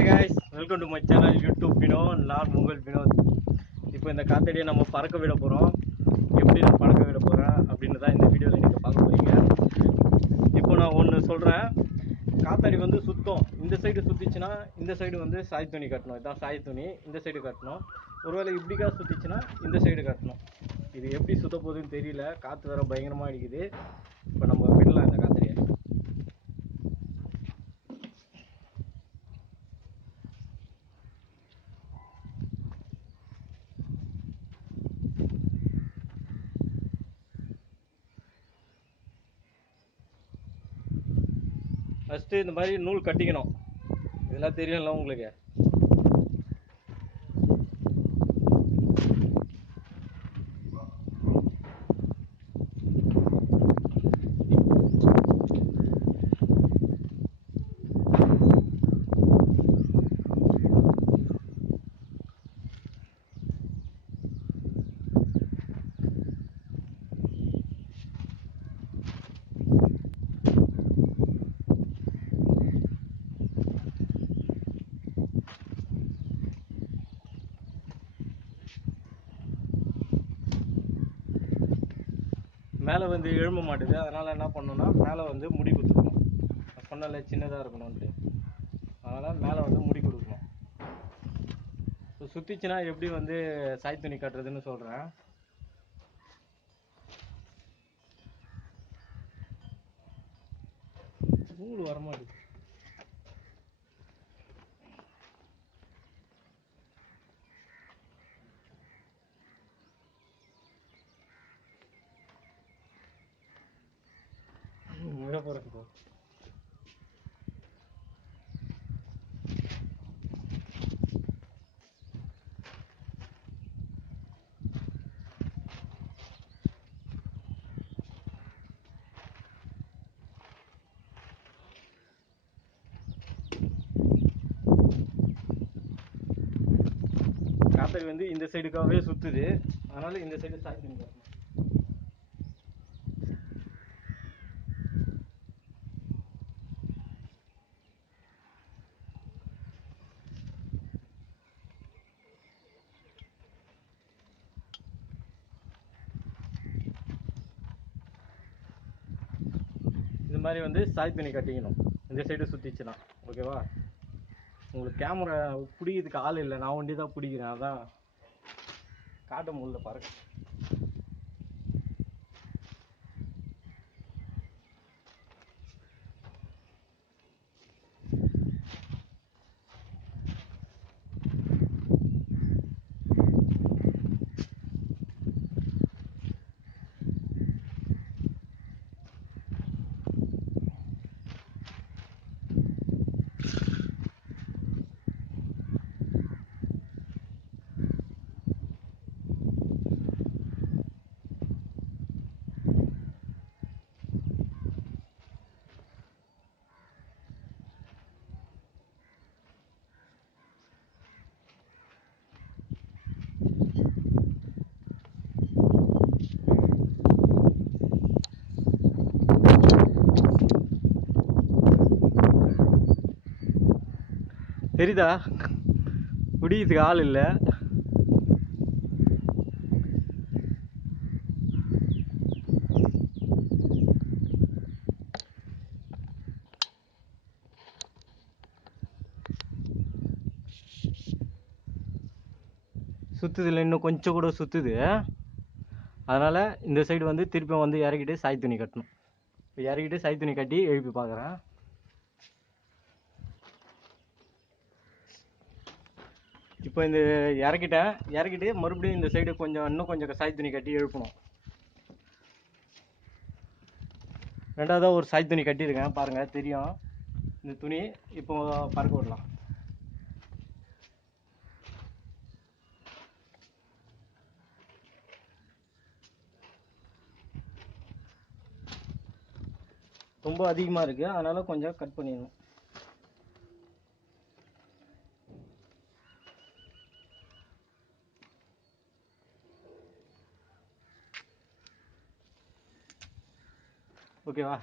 Hi guys, welcome to my channel YouTube VINO. நான் உங்கள் வினோத். இப்போ இந்த காத்தடியை நம்ம பறக்க விட போகிறோம். எப்படி நான் பறக்க விட போகிறேன் அப்படின்னு தான் இந்த வீடியோவில் நீங்கள் பார்க்க போகிறீங்க. இப்போ நான் ஒன்று சொல்கிறேன். காத்தாடி வந்து சுத்தம். இந்த சைடு சுற்றிச்சுன்னா இந்த சைடு வந்து சாய் துணி கட்டணும். இதுதான் சாய் துணி. இந்த சைடு கட்டணும். ஒருவேளை இப்படிக்கா சுற்றிச்சுன்னா இந்த சைடு கட்டணும். இது எப்படி சுத்த போகுதுன்னு தெரியல. காற்று வேறு பயங்கரமாக அடிக்குது. இப்போ நம்ம விடலாம் இந்த காத்தாடியை. ஃபஸ்ட்டு இந்த மாதிரி நூல் கட்டிக்கணும். இதெல்லாம் தெரியும்ல உங்களுக்கு. மேலே வந்து எழும்ப மாட்டுது. அதனால் என்ன பண்ணணும்னா மேலே வந்து முடி கொடுத்துக்கணும். நான் சொன்னல சின்னதாக இருக்கணும்ன்ட்டு, அதனால் மேலே வந்து முடி கொடுக்கணும். ஸோ சுற்றிச்சுன்னா எப்படி வந்து சாய் துணி கட்டுறதுன்னு சொல்கிறேன். நூல் வரமாட்டுது. முழ போகிறதுக்கு காத்தாடி வந்து இந்த சைடுக்காகவே சுற்றுது. அதனால் இந்த சைடு சாய் துணி கட்டணும். இந்த மாதிரி வந்து சாய் துணி கட்டிக்கணும். இந்த சைடு சுற்றிச்சுன்னா ஓகேவா. உங்களுக்கு கேமரா பிடிக்கிறதுக்கு ஆள் இல்லை, நான் ஒண்டி தான் பிடிக்கிறேன். அதான் காட்ட முடியல பாருங்க. தெரியுதா? பிடிக்கிறதுக்கு ஆள் இல்லை. சுற்றுது இல்லை, இன்னும் கொஞ்சம் கூட சுற்றுது. அதனால் இந்த சைடு வந்து திருப்பி வந்து இறக்கிட்டு சாய் துணி கட்டணும். இப்போ இறக்கிட்டு சாய் துணி கட்டி எழுப்பி பார்க்குறேன். இப்போ இந்த இறக்கிட்டு மறுபடியும் இந்த சைடு இன்னும் கொஞ்சம் சாய் துணி கட்டி எழுப்பணும். ரெண்டாவதாக ஒரு சாய் துணி கட்டியிருக்கேன் பாருங்கள், தெரியும் இந்த துணி. இப்போ பறக்க விடலாம். ரொம்ப அதிகமாக இருக்குது, அதனால் கொஞ்சம் கட் பண்ணிடணும். ஓகேவா.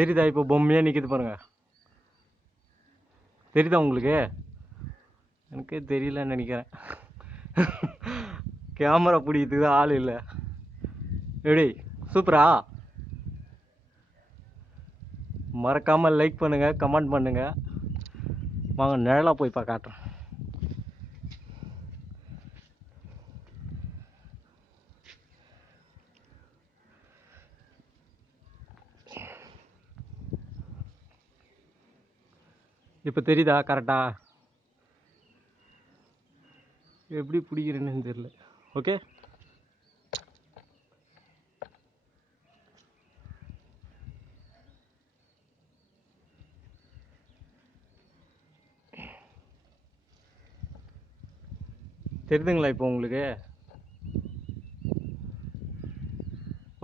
தெரியுதா? இப்போ பொம்மையாக நிற்கிது பாருங்க. தெரியுதா உங்களுக்கு? எனக்கே தெரியலன்னு நினைக்கிறேன். கேமரா பிடிக்கிறதுக்கு தான் ஆள் இல்லை. எப்படி சூப்பரா? மறக்காமல் லைக் பண்ணுங்கள், கமெண்ட் பண்ணுங்கள். வாங்க நிழலாக போய் காட்டுறேன். இப்போ தெரியுதா கரெக்டா? எப்படி பிடிக்கிறேன்னு தெரியல. ஓகே, தெரியுதுங்களா இப்போ உங்களுக்கு?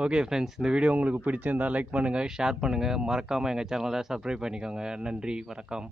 ஓகே ஃப்ரெண்ட்ஸ், இந்த வீடியோ உங்களுக்கு பிடிச்சிருந்தால் லைக் பண்ணுங்கள், ஷேர் பண்ணுங்கள், மறக்காமல் எங்கள் சேனலை சப்ஸ்கிரைப் பண்ணிக்கோங்க. நன்றி, வணக்கம்.